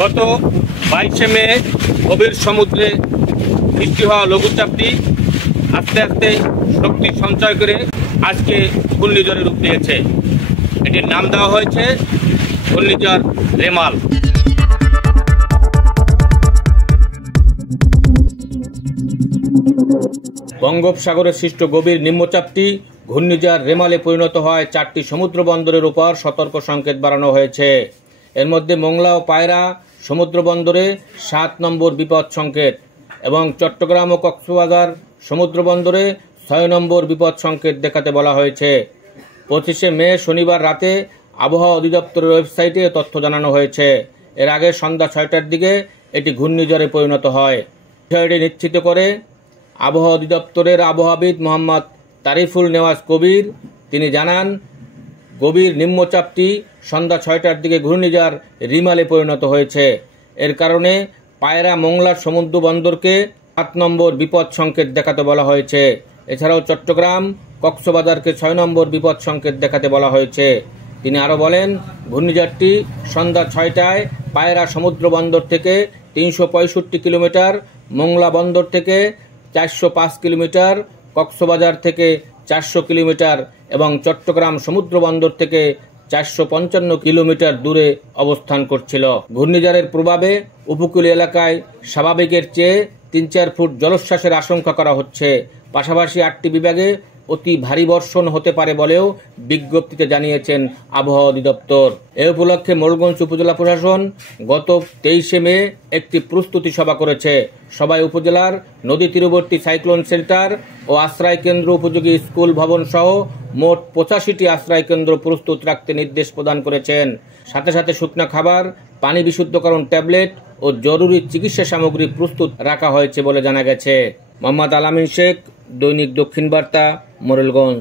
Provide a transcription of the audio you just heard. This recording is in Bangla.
গত 22শে মে গভীর সমুদ্রে সৃষ্টি হওয়া লঘুচাপটি আস্তে আস্তে শক্তি সঞ্চয় করে আজকে ঘূর্ণিঝড়ে রূপ নিয়েছে। এটির নাম দেওয়া হয়েছে ঘূর্ণিঝড় রেমাল। বঙ্গোপসাগরে সৃষ্ট গভীর নিম্নচাপটি ঘূর্ণিঝড় রেমালে পরিণত হয় 4টি সমুদ্র বন্দরের উপর সতর্ক সংকেত বাড়ানো হয়েছে। এর মধ্যে মোংলা ও পায়রা সমুদ্র বন্দরে 7 নম্বর বিপদ সংকেত এবং চট্টগ্রাম ও কক্সবাজার সমুদ্র বন্দরে 6 নম্বর বিপদ সংকেত দেখাতে বলা হয়েছে। 25শে মে শনিবার রাতে আবহাওয়া অধিদপ্তরের ওয়েবসাইটে তথ্য জানানো হয়েছে। এর আগে সন্ধ্যা 6টার দিকে এটি ঘূর্ণিঝড়ে পরিণত হয়। বিষয়টি নিশ্চিত করে আবহাওয়া অধিদপ্তরের আবহাওয়াবিদ মোহাম্মদ তারিফুল নেওয়াজ কবির তিনি জানান, গভীর নিম্নচাপটি সন্ধ্যা 6টার দিকে ঘূর্ণিঝড় রিমালে পরিণত হয়েছে। এর কারণে পায়রা মোংলা সমুদ্র বন্দরকে 7 নম্বর বিপদ সংকেত দেখাতে বলা হয়েছে। এছাড়াও চট্টগ্রাম কক্সবাজারকে 6 নম্বর বিপদ সংকেত দেখাতে বলা হয়েছে। তিনি আরও বলেন, ঘূর্ণিঝড়টি সন্ধ্যা 6টায় পায়রা সমুদ্র বন্দর থেকে 365 কিলোমিটার, মোংলা বন্দর থেকে 405 কিলোমিটার, কক্সবাজার থেকে 400 কিলোমিটার এবং চট্টগ্রাম সমুদ্র বন্দর থেকে 455 কিলোমিটার দূরে অবস্থান করছিল। ঘূর্ণিঝড়ের প্রভাবে উপকূলীয় এলাকায় স্বাভাবিকের চেয়ে 3-4 ফুট জলোচ্ছ্বাসের আশঙ্কা করা হচ্ছে। পাশাপাশি 8টি বিভাগে অতি ভারী বর্ষণ হতে পারে বলেও বিজ্ঞপ্তিতে জানিয়েছেন আবহাওয়া অধিদপ্তর। এ উপলক্ষে মোড়লগঞ্জ উপজেলা প্রশাসন গত 23শে মে একটি প্রস্তুতি সভা করেছে। সভায় উপজেলার নদী তীরবর্তী সাইক্লোন শেল্টার ও আশ্রয় কেন্দ্র, উপযোগী স্কুল ভবন সহ মোট 85টি আশ্রয় কেন্দ্র প্রস্তুত রাখতে নির্দেশ প্রদান করেছেন। সাথে সাথে শুকনো খাবার, পানি বিশুদ্ধকরণ ট্যাবলেট ও জরুরি চিকিৎসা সামগ্রী প্রস্তুত রাখা হয়েছে বলে জানা গেছে। মোহাম্মদ আলামিন শেখ, দৈনিক দক্ষিণ বার্তা, মোড়লগঞ্জ।